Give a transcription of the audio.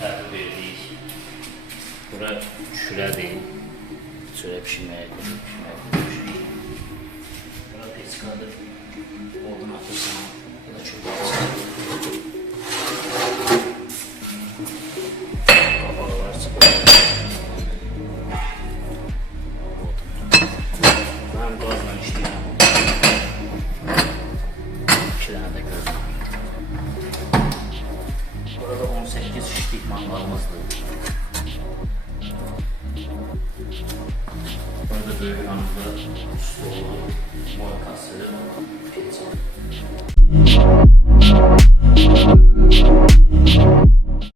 Təhvil verdik. Bura şürədir. Çörək pişirməyə qoyulmuş. Bura peçkadır. Odun atırsan. Bu da çok atırsan. Qabaqlar çıxır. Ben gazla işləyirəm. 2 dənə də qaz. Burada 18 şişlik mangalımızdır. Burada böyük yanında stolu, morkası, peçə.